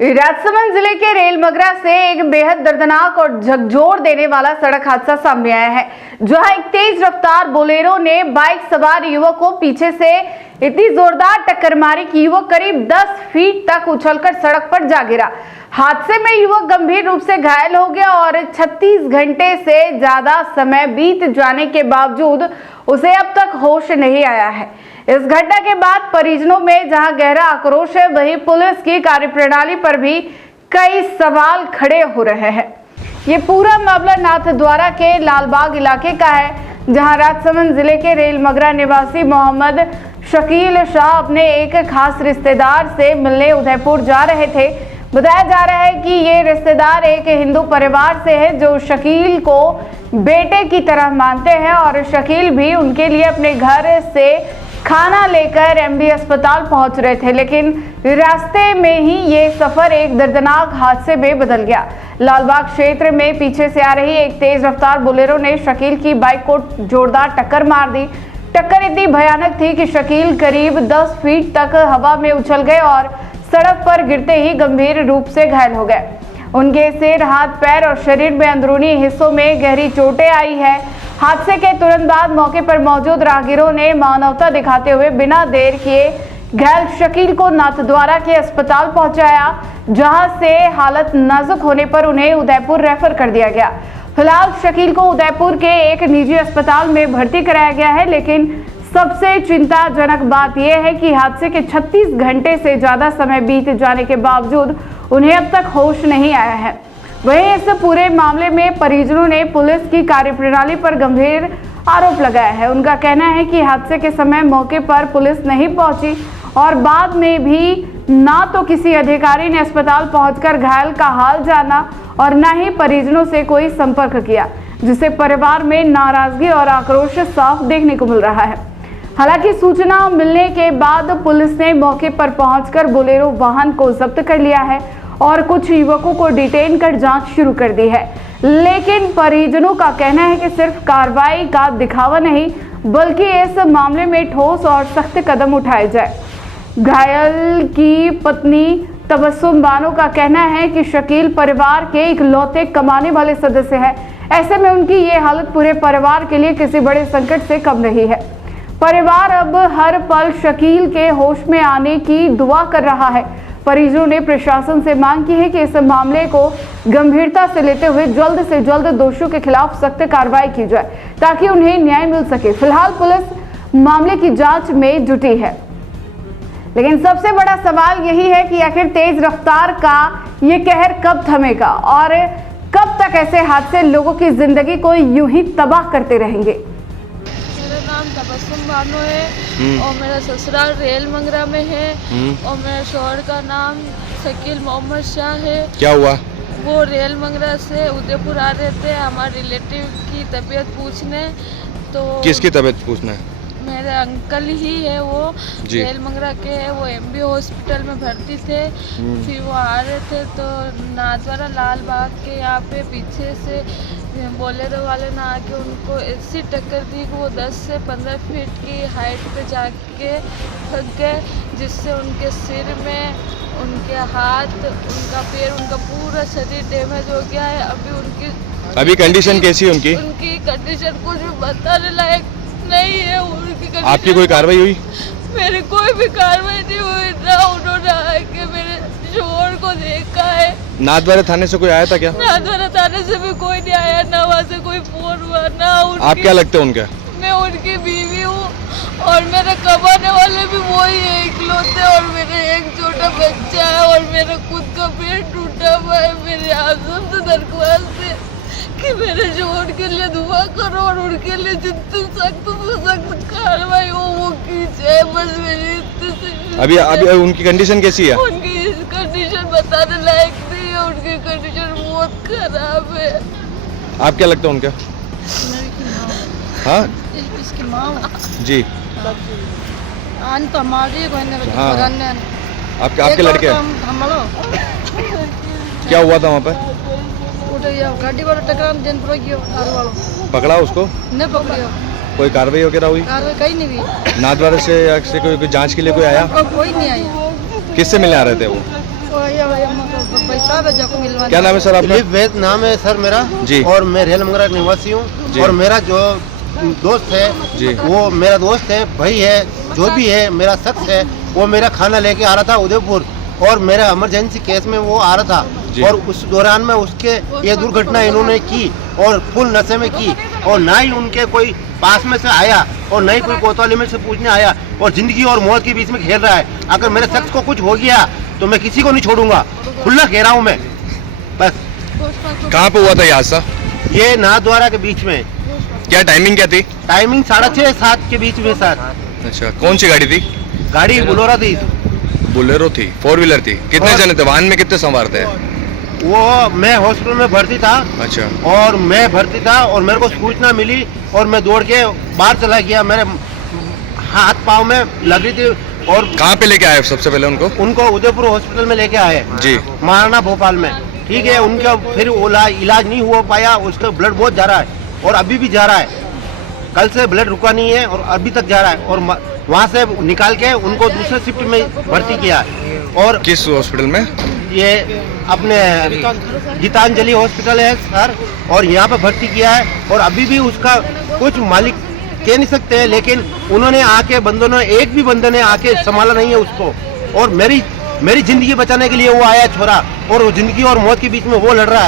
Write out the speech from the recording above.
राजसमंद जिले के रेलमगरा से एक बेहद दर्दनाक और झकझोर देने वाला सड़क हादसा सामने आया है, जहां एक तेज रफ्तार बोलेरो ने बाइक सवार युवक को पीछे से इतनी जोरदार टक्कर मारी कि युवक करीब 10 फीट तक उछलकर सड़क पर जा गिरा। हादसे में युवक गंभीर रूप से घायल हो गया और 36 घंटे से ज्यादा समय बीत जाने के बावजूद उसे अब तक होश नहीं आया है। इस घटना के बाद परिजनों में जहां गहरा आक्रोश है, वहीं पुलिस की कार्यप्रणाली पर भी कई सवाल खड़े हो रहे हैं। ये पूरा मामला नाथद्वारा के लालबाग इलाके का है, जहां राजसमंद जिले के रेलमगरा निवासी मोहम्मद शकील शाह अपने एक खास रिश्तेदार से मिलने उदयपुर जा रहे थे। बताया जा रहा है कि ये रिश्तेदार एक हिंदू परिवार से है, जो शकील को बेटे की तरह मानते हैं और शकील भी उनके लिए अपने घर से खाना लेकर एमबी अस्पताल पहुंच रहे थे, लेकिन रास्ते में ही ये सफर एक दर्दनाक हादसे में बदल गया। लालबाग क्षेत्र में पीछे से आ रही एक तेज रफ्तार बोलेरो ने शकील की बाइक को जोरदार टक्कर मार दी। टक्कर इतनी भयानक थी कि शकील करीब 10 फीट तक हवा में उछल गए और सड़क पर गिरते ही गंभीर रूप से घायल हो गए। उनके सिर, हाथ, पैर और शरीर में अंदरूनी हिस्सों में गहरी चोटें आई है। हादसे के तुरंत बाद मौके पर मौजूद राहगीरों ने मानवता दिखाते हुए बिना देर किए घायल शकील को नाथद्वारा के अस्पताल पहुंचाया, जहां से हालत नाजुक होने पर उन्हें उदयपुर रेफर कर दिया गया। फिलहाल शकील को उदयपुर के एक निजी अस्पताल में भर्ती कराया गया है, लेकिन सबसे चिंताजनक बात यह है कि हादसे के 36 घंटे से ज्यादा समय बीत जाने के बावजूद उन्हें अब तक होश नहीं आया है। वहीं इस पूरे मामले में परिजनों ने पुलिस की कार्यप्रणाली पर गंभीर आरोप लगाया है। उनका कहना है कि हादसे के समय मौके पर पुलिस नहीं पहुंची और बाद में भी ना तो किसी अधिकारी ने अस्पताल पहुंचकर घायल का हाल जाना और न ही परिजनों से कोई संपर्क किया, जिससे परिवार में नाराजगी और आक्रोश साफ देखने को मिल रहा है। हालांकि सूचना मिलने के बाद पुलिस ने मौके पर पहुंचकर बोलेरो वाहन को जब्त कर लिया है और कुछ युवकों को डिटेन कर जांच शुरू कर दी है, लेकिन परिजनों का कहना है कि सिर्फ कार्रवाई का दिखावा नहीं, बल्कि इस मामले में ठोस और सख्त कदम उठाए जाए। घायल की पत्नी तबस्सुम बानो का कहना है कि शकील परिवार के इकलौते कमाने वाले सदस्य है। ऐसे में उनकी ये हालत पूरे परिवार के लिए किसी बड़े संकट से कम नहीं है। परिवार अब हर पल शकील के होश में आने की दुआ कर रहा है। परिजनों ने प्रशासन से मांग की है कि इस मामले को गंभीरता से लेते हुए जल्द से जल्द दोषियों के खिलाफ सख्त कार्रवाई की जाए, ताकि उन्हें न्याय मिल सके। फिलहाल पुलिस मामले की जांच में जुटी है, लेकिन सबसे बड़ा सवाल यही है कि आखिर तेज रफ्तार का ये कहर कब थमेगा और कब तक ऐसे हादसे लोगों की जिंदगी को यूं ही तबाह करते रहेंगे। मेरा नाम तबस्सुम बानो है और मेरा ससुराल रेलमगरा में है और मेरे शौहर का नाम शकील मोहम्मद शाह है। क्या हुआ? वो रेलमगरा से उदयपुर आ रहे थे हमारे रिलेटिव की तबीयत पूछने। तो किसकी तबीयत पूछना है? मेरे अंकल ही है, वो रेलमगरा के है, वो एमबी हॉस्पिटल में भर्ती थे। फिर वो आ रहे थे तो नाथद्वारा लालबाग के यहाँ पे पीछे से बोलेरो वाले ने आके उनको ऐसी टक्कर दी कि वो 10 से 15 फीट की हाइट पे जाके थक गए, जिससे उनके सिर में, उनके हाथ, उनका पैर, उनका पूरा शरीर डैमेज हो गया है। अभी कंडीशन कैसी है उनकी? उनकी कंडीशन कुछ भी बताने लायक नहीं है। उनकी कंडीशन। आपकी कोई कार्रवाई हुई? मेरी कोई भी कार्रवाई नहीं हुई, ना उन्होंने आके मेरे शोहर को देखा है। नाथद्वारा थाने से कोई आया था क्या? नाथद्वारा थाने से भी कोई नहीं आया, ना वहाँ से कोई फोन हुआ, ना उनकी। आप क्या लगते हैं उनका? मैं उनकी बीवी हूँ और मेरे कमाने वाले भी वही है इकलौते, और मेरे एक छोटा बच्चा है और मेरा खुद का पेट टूटा हुआ है। मेरे आज़म से दरख्वास्त है कि मेरे शोहर के लिए दुआ करो और उनके लिए जितनी सख्त से सख्त कार्रवाई हो वो कीजिए। बस मेरी इतनी। अभी उनकी कंडीशन कैसी है? उनकी कंडीशन बताने लायक नहीं है, उनकी कंडीशन बहुत खराब है। आप क्या लगता है उनका? हाँ, इसकी माँ जी। तो हमारी हाँ। आपके लड़के? क्या हुआ था वहाँ पे? गाड़ी वाला टकरान दिन पकड़ा उसको? नहीं पकड़ियो। कोई कार्रवाई वगैरह हुई? कार्रवाई कहीं नहीं हुई। नाथद्वारा से कोई जांच के लिए कोई आया? कोई नहीं आया। किससे मिलने आ रहे थे वो? पैसा भेजा को मिलवा। क्या नाम है सर आपका? दिलीप वैद नाम है सर मेरा जी। और मैं रेल मंगरा निवासी हूँ। जी। और मेरा जो दोस्त है जी। वो मेरा दोस्त है, भाई है, जो भी है मेरा शख्स है, वो मेरा खाना लेके आ रहा था उदयपुर और मेरा इमरजेंसी केस में वो आ रहा जी। था और उस दौरान में उसके ये दुर्घटना इन्होंने की और फुल नशे में की और ना ही उनके कोई पास में से आया और ना ही कोई कोतवाली में से पूछने आया और जिंदगी और मौत के बीच में खेल रहा है। अगर मेरे शख्स को कुछ हो गया तो मैं किसी को नहीं छोड़ूंगा, खुला कह रहा हूँ मैं। बस कहाँ पे हुआ था ये हादसा? ये नाथद्वारा के बीच में, क्या टाइमिंग क्या थी? टाइमिंग 6:30 7 के बीच में सर। अच्छा, कौन सी गाड़ी थी? गाड़ी बुलोरा थी। बुलेरो थी, 4 व्हीलर थी। कितने और- जने थे वाहन में? कितने सवार थे? वो मैं हॉस्पिटल में भर्ती था अच्छा, और मैं भर्ती था और मेरे को सूचना मिली और मैं दौड़ के बाहर चला गया। मेरे हाथ पाँव में लगी थी और कहाँ पे लेके आए सबसे पहले उनको? उनको उदयपुर हॉस्पिटल में लेके आए जी। महाराणा भोपाल में। ठीक है, उनका फिर इलाज नहीं हो पाया, उसका ब्लड बहुत जा रहा है और अभी भी जा रहा है। कल से ब्लड रुका नहीं है और अभी तक जा रहा है और वहाँ से निकाल के उनको दूसरे शिफ्ट में भर्ती किया है। और किस हॉस्पिटल में? ये अपने गीतांजलि हॉस्पिटल है सर और यहाँ पे भर्ती किया है और अभी भी उसका कुछ मालिक कह नहीं सकते हैं, लेकिन उन्होंने आके बंदों ने, एक भी बंदे ने आके संभाला नहीं है उसको। और मेरी जिंदगी बचाने के लिए वो आया छोरा और वो जिंदगी और मौत के बीच में वो लड़ रहा है।